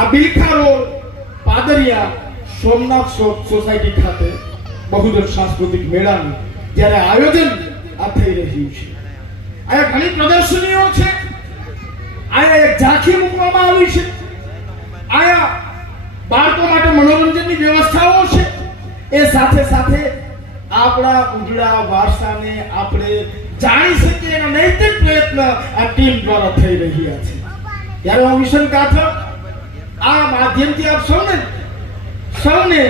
આ Bilkha road Padariya Somnath society ખાતે બહુજન સાંસ્કૃતિક મેળાનું જ્યારે આયોજન આ થઈ રહ્યું છે. અહીંયા ઘણી પ્રદર્શનીઓ છે, અહીંયા એક ઝાંખી મૂકવામાં આવી છે, અહીંયા બાળકો માટે મનોરંજનની વ્યવસ્થાઓ છે. એ સાથે સાથે આપણા ઉજળા વારસાને આપણે જાણી શકીએ એના નૈતિક પ્રયત્ન આ ટીમ દ્વારા થઈ રહ્યા છે. ત્યારે હું મિશન ગાથા આ માધ્યમથી આપ સૌને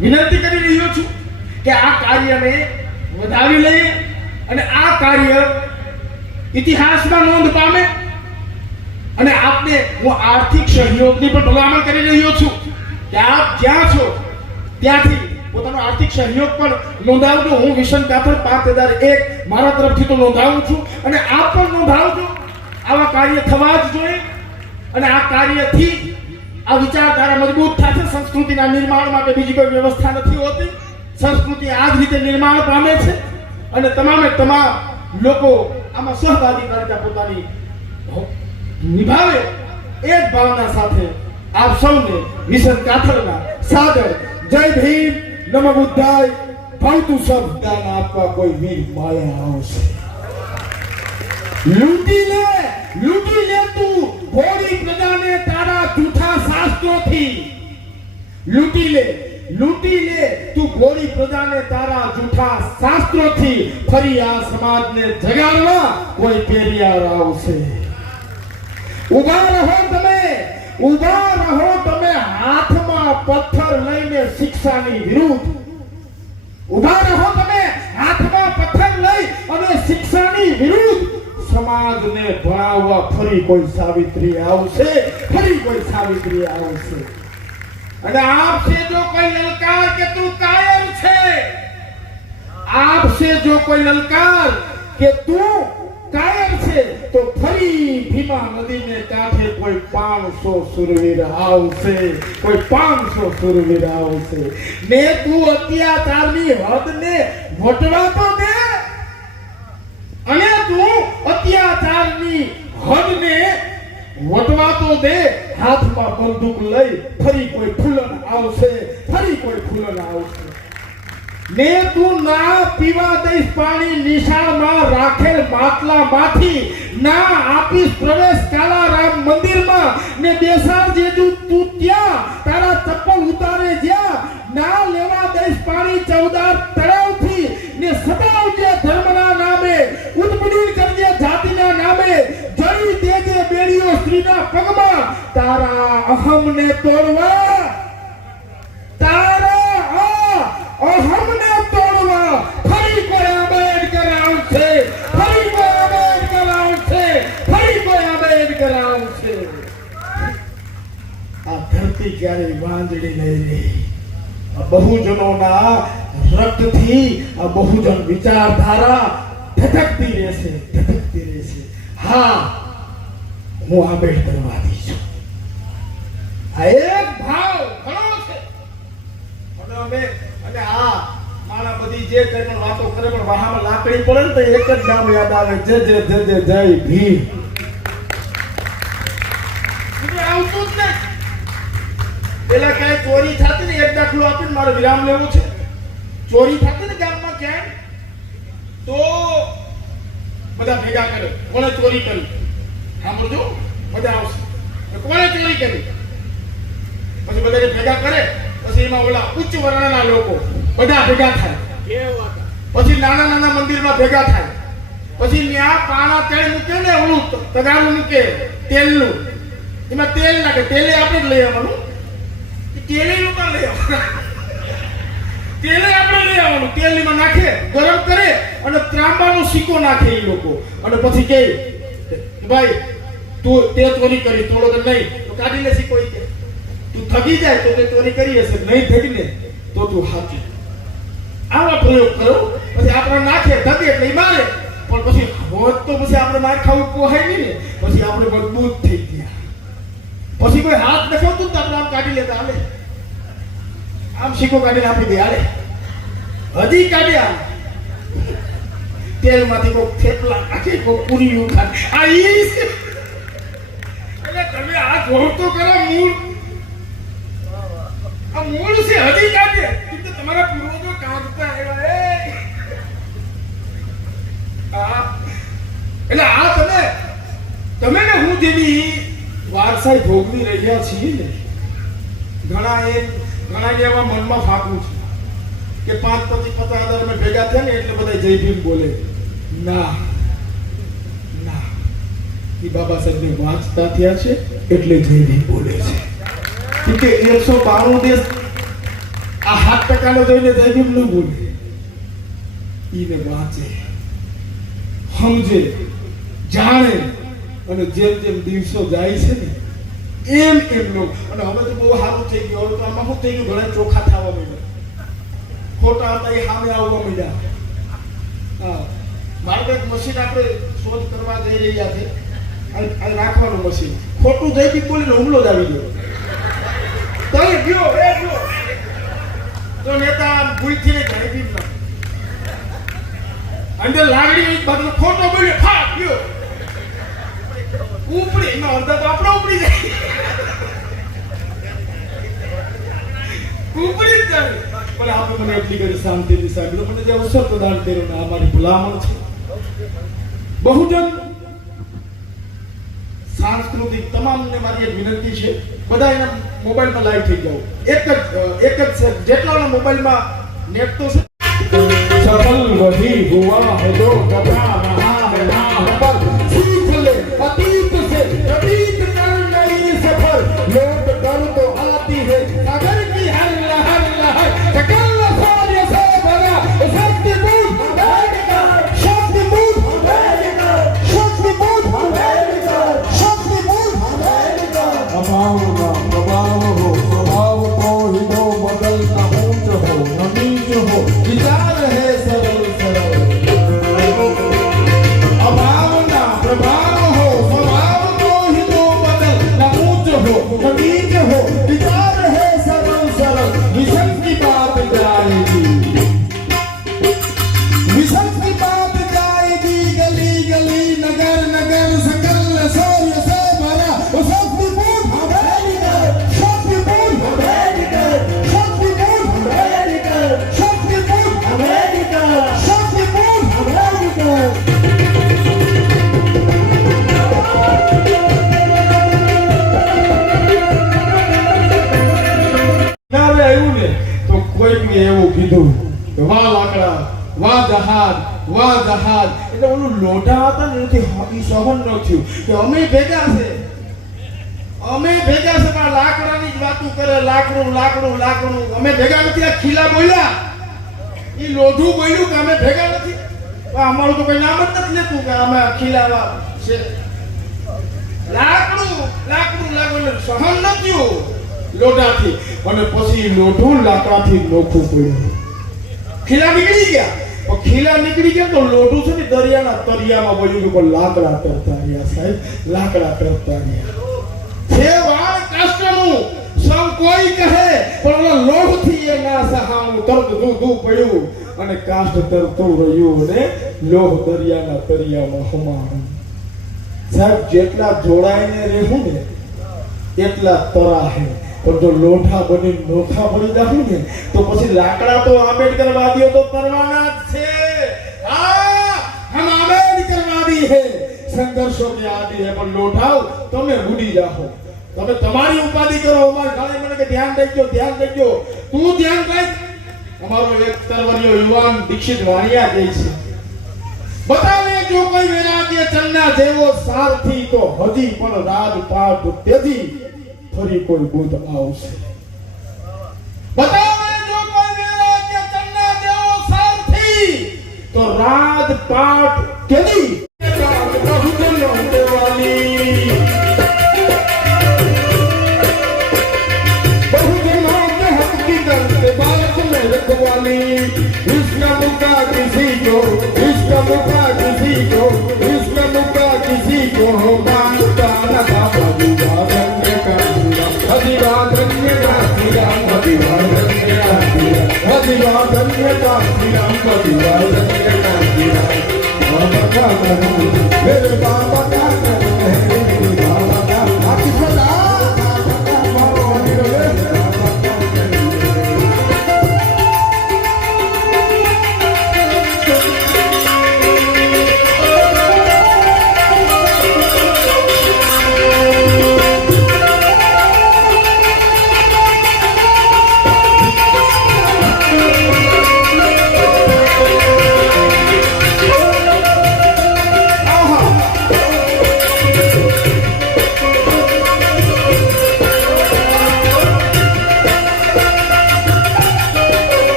વિનંતી કરી રહ્યો છું કે આ કાર્યને વધાવી લઈએ અને આ કાર્ય ઇતિહાસમાં નોંધ પામે. અને આપને હું આર્થિક સહયોગની પણ ભલામણ કરી રહ્યો છું કે આપ જ્યાં છો ત્યાંથી પોતાનો આર્થિક સહયોગ પણ નોંધાવજો. હું વિશન કાથડ 5001 મારા તરફથી તો નોંધાવું છું અને આપ પણ નોંધાવજો. આવા કાર્ય થવા જ જોઈએ અને આ કાર્યથી આ વિચારધારા મજબૂત થશે. સંસ્કૃતિના નિર્માણ માટે બીજી કોઈ વ્યવસ્થા નથી હોતી. સંસ્કૃતિ આ જ રીતે નિર્માણ પામે છે અને તમામ લોકો આમાં સહભાગીતા પોતાની નિભાવે એ જ ભાવના સાથે આપ સૌને મિશન કાથડના સાદર જય ભીમ નમઃ બુદ્ધાય ભવતું સબ દાન આપવા કોઈ વીર માયા આવશે. લૂંટી લે તું ભોળી પ્રજાને તારા જૂઠા શાસ્ત્રોથી. લૂંટી લે તું ભોળી પ્રજાને તારા જૂઠા શાસ્ત્રોથી. ફરી આ સમાજને જગાડવા કોઈ પેરિયાર આવશે. ઉભા રહો તમે હાથમાં પથ્થર લઈને શિક્ષાની વિરુદ્ધ. ઉભા રહો તમે હાથમાં પથ્થર લઈ અને શિક્ષાની વિરુદ્ધ. સમાજને ભણાવવા ફરી કોઈ સાવિત્રી આવશે. અને આપસે જો કોઈ લલકાર કે તું કાયર છે, આપસે જો કોઈ લલકાર કે તું કાયર છે તો ફરી ભીમા નદીને કાંઠે કોઈ 500 સુરવીર આવશે. ને તું અત્યાચારની હદને વટવા તો દે. અને તું અત્યાચારની હદને વટવા તો દે. હાથમાં બંદૂક લઈ ફરી કોઈ ફૂલન આવશે. ને તું ના પીવા દઈશ પાણી નિશાળમાં રાખેલ માટલામાંથી. ના આપીશ પ્રવેશ કાલારામ મંદિરમાં. ને બેસાડજે તું ત્યાં તારા ચપ્પલ ઉતારે જ્યાં. ના લેવા દઈશ પાણી ચૌદાર તળાવથી. ને સતાવજે ધર્મના નામે, ઉત્પીડન કરજે જાતિના નામે. જડી દેજે બેડીઓ સ્ત્રીના પગમાં. તારા અહમને તોડવા ફરી કોઈ આંબેડકર આવશે. આ ધરતી ક્યારે વાંદડી નહીં રહી. બહુજનોના રક્તથી આ બહુજન વિચારધારા ધધકતી રહેશે. હા, હું આંબેડકરવાદી છું. આ એક ભાવ ઘણો છે. અને આ મારા બધી જે કઈ પણ વાતો કરે પણ વાહામાં લાકડી પડે ને તો એક જ નામ યાદ આવે, જય ભીમ. આવતું જ નહીં. પેલા કઈ ચોરી થતી ને, એક દાખલો આપીને મારે વિરામ લેવો છે. ચોરી થતી ને ગામમાં ક્યાંય તો બધા ભેગા કરે, કોણે ચોરી કરી સાંભળજો, મજા આવશે. કોણે ચોરી કરી પછી બધા ભેગા કરે. પછી એમાં ઓલા ઉચ્ચ વર્ણના લોકો બધા ભેગા થાય. પછી નાના મંદિરમાં ભેગા થાય. પછી ત્યાં પાણા તેલ મૂકે ને, ઓલું તગારું મૂકે તેલનું. એમાં તેલ નાખે. તેલે આપણે જ લઈ આવવાનું. તેલે નું કાં લઈ આવવાનું? તેલ એમાં નાખે, ગરમ કરે અને ત્રાંબાનો સિક્કો નાખે એ લોકો. અને પછી કહે ભાઈ તું તે ચોરી કરી, થોડો કે નહીં તો કાઢી લે સિક્કો. તું થગી જાય તો તે ચોરી કરી હશે, નહીં થગીને તો તું હાચી. આવા પ્રયોગ કરો. પછી આપણે નાખે, થગે એટલે મારે. પણ પછી હોત તો પછી આપણે માર ખાવું પોહાય નહીં ને. પછી આપણે મજબૂત થઈ ગયા. પછી કોઈ હાથ દેખાવતું તો આપણે આમ કાઢી લેતા. હાલે આમ સિક્કો કાઢીને આપી દે. હાલે હજી કાઢ્યા. તેલમાંથી કોઈ થેપલા નાખે, કોઈ પૂરી ઉઠાડે. આ ઈ એટલે તમે આ જોર તો કરો મૂળ આ મૂળ છે હજી કાઢે કે તમારા પૂર્વજો કાઢતા આવ્યા એટલે આ તમે ને હું જેની વારસાઈ ભોગવી રહ્યા છીએ ને ઘણા એવા મનમાં ફાકું છે કે 5-50,000 અમે ભેગા થયા ને એટલે બધા જય ભીમ બોલે ના ના એ બાબા સાહેબને વાંચતા થયા છે એટલે જય ભીમ બોલે છે કે 192 દેશ આ 7% જોઈને જય ભીમ ન બોલે ઈને વાંચે સમજે જાણે અને જેમ જેમ દિવસો જાય છે ને એમ લોક અને હવે તો બહુ સારું થઈ ગયું હવે તો આમાં શું થઈ ગયું ઘણા ચોખ્ખા થવા માંડ્યા ખોટા હતા એ સામે આવવા માંડ્યા મારે એક મશીન આપણે શોધ કરવા જઈ રહ્યા છે આ રાખવાનું મશીન ખોટું જઈ બી બોલીને હુમલો જ આવી ગયો તો એ ગયો તો નેતા ભૂલથી ને જઈ બી ના અંદર લાગણી એક બાજુ ખોટો બોલ્યો ખા ગયો ઉપડી એનો અર્થ તો આપણો ઉપડી જાય ઉપડી જ જાય પણ આપણે મને એટલી કરી શાંતિથી સાંભળો મને જે અવસર પ્રદાન કર્યો ને આ મારી ભલામણ છે બહુજન સાંસ્કૃતિક તમામને મારી એક વિનંતી છે બધા એના મોબાઈલમાં લાઈવ થઈ જાઓ એક જ જેટલાના મોબાઈલમાં નેટ તો છે सफल वही हुआ है जो कथा रहा है नाम पर सीख ले अतीत से अतीत कर गई सफर लोट कर तो आती है अगर की हर लहर सकल सौर्य से भरा शक्ति बूथ शक्ति बूथ शक्ति बूथ शक्ति बूथ अभाव का प्रभाव हो स्वभाव को ही दो बदलना ऊंच हो न नीच हो विचार એવું કીધું વાહ લાકડા વાહ જહાજ એટલે ઓલું લોઢા હતા ને એથી સહન ન થયું કે અમે ભેગા છે પણ લાકડાની જ વાતો કરે લાકડું અમે ભેગા નથી આ ખીલા બોલ્યા એ લોઢું બોલ્યું કે અમે ભેગા નથી અમારું તો કોઈ નામ જ નથી લેતું કે અમે ખીલા છે લાકડું સહન ન થયું લોઢાથી અને પછી લોઢું લાકડાથી નોખું પડ્યું ખીલા નીકળી ગયા તો લોઢું છે ને દરિયાના તરિયામાં બોલ્યું કે લાકડા તરતા રહ્યા સાહેબ છે વાળ કાષ્ટનું સૌ કોઈ કહે પણ ઓલા લોહથી એ ના સહાવું તરત દૂધ પડ્યું અને કાષ્ટ તરતું રહ્યું અને લોહ દરિયાના તરિયામાં હમાયું સાહેબ જેટલા જોડાઈને રહેવું ને એટલા તરાહે પણ જો લોઢા બની નોખા પડી જાવ ને તો પછી લાકડા તો આંબેડકરવાદીઓ તો કરવાના જ છે હમ આંબેડકરવાદી હે સંઘર્ષો કે આદિ હે પણ લોઢાઓ તમે ભૂલી જાઓ તમે તમારી ઉપાધિ કરો અમારી ખાલી મને કે ધ્યાન દેજો તું ધ્યાન રાખ અમારો એક તરવરિયો યુવાન દીક્ષિત વાણિયા કહે છે બતાવે જો કોઈ વૈરાગ્ય ચંદા જેવો સારથી તો હજી પણ રાજપાટ તેજી ફરી કોઈ બુદ્ધ આવશે બતાવે જો કોઈ વૈરાગ્ય ચંદા જેવો સારથી તો રાજપાટ તેજી इसका मुका किसी को मानता न था अभिवादन का अभिवादन का मेरे बाबा का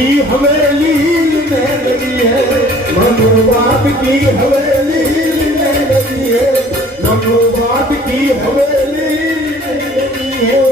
की हवेली में लगी है, मनु बाप की हवेली में लगी है, मनु बाप की हवेली में लगी है।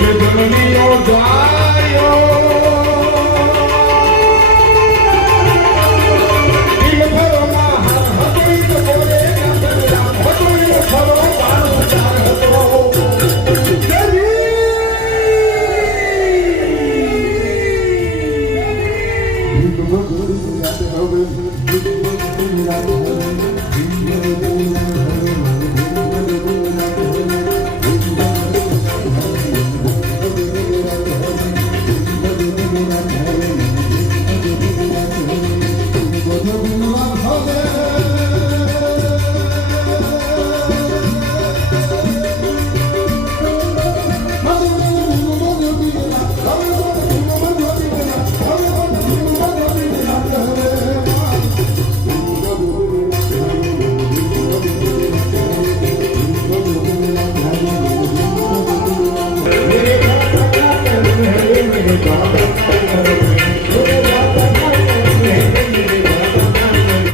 जननी जायो